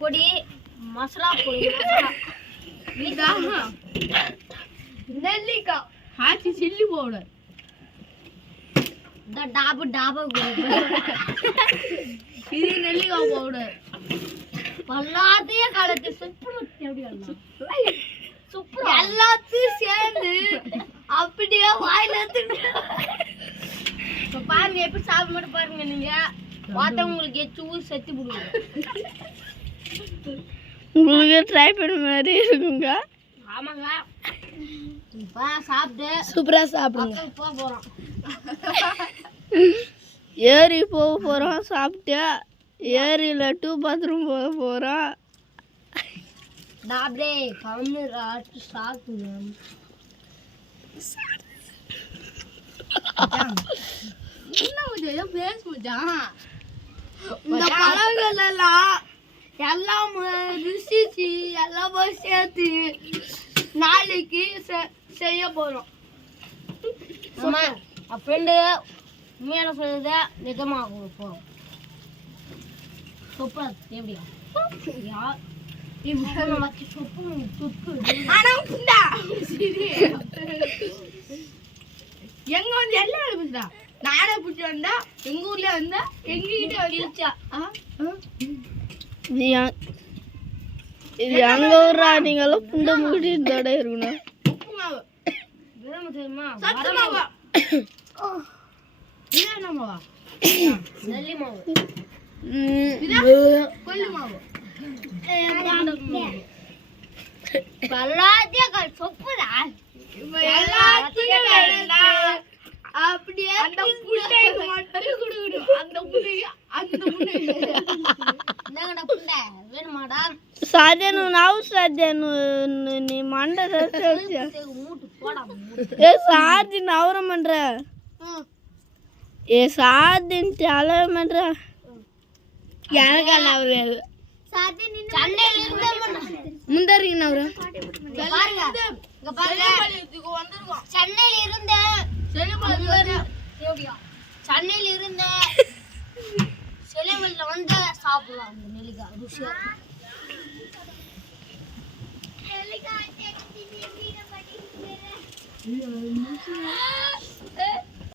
பொடி மசாலா பொடி நெல்லிக்காய் ஹாச்சி சில்லி பவுடர் டாபு டாபா இது நெல்லிக்காய் பவுடர் எல்லாத்தையும் கலந்து சூப்பர் எல்லாத்தையும் சேர்ந்து அப்படியே வாயில இப்ப பாருங்க எப்படி சாப்பிட மட்டும் பாருங்க நீங்க பார்த்தா உங்களுக்கு எச்சு செத்து போடுங்க உங்களுக்கு ட்ரை பண்ண மாதிரி இருக்குங்க ஆமாங்க சாப்பிட்டு சூப்பரா சாப்பிடுங்க போறோம் ஏரி போக போறோம் சாப்பிட்டு ஏரியில 2 பாத்ரூம் போக போறோம் டாப்ரே கம்மி ராட்டு சாப்பிடுங்க என்ன முடியல பேச முடியும் இந்த பழங்கள் எல்லாம் எல்லாம் ருசிச்சு எல்லாம் சேர்த்து நாளைக்கு செய்ய போறோம் ஃப்ரெண்டு உண்மையான சொல்றத நிஜமாக போறோம் சூப்பர் எப்படியா எங்க வந்து எல்லாம் பிடிச்சா நானே பிடிச்சி வந்தா எங்க ஊர்ல வந்தா எங்க கிட்ட வந்துச்சா இது எங்க ஊரா நீங்களும் புண்டை மூடிட்டோட இருக்கணும் நெல்லி மாவு கொல்லி மாவு எல்லாத்தையும் சொப்புடா எல்லாத்தையும் அப்படியே அந்த புண்டை மட்டும் கொடுக்கணும் அந்த புண்டைய அந்த புண்டை என்னங்கடா புண்டை வேணுமாடா ಸಾಧ್ಯನು ನಾವು ಸಾಧ್ಯನು ನೀ ಮಂಡ மூட்டு போடா ಏ ಸಾಧ್ಯ ಅವ್ರ ಮಂಡ್ರ ಏ ಸಾಧ್ಯ ಅಲ ಮಂಡ್ರ ಯಾರಗಲ್ಲ ಅವ್ರ சாத்தி நின்னு சென்னையில இருந்து ಮುಂದರಿಗಿನ ಅವ್ರ பாருங்க இங்க பாருங்க வந்திருக்கோம் சென்னையில இருந்து சென்னையில இருந்து செலிமல்ல வந்து சாப்பிடலாம் அந்த நெல்லிக்காய் ருசியா நெல்லிக்காய்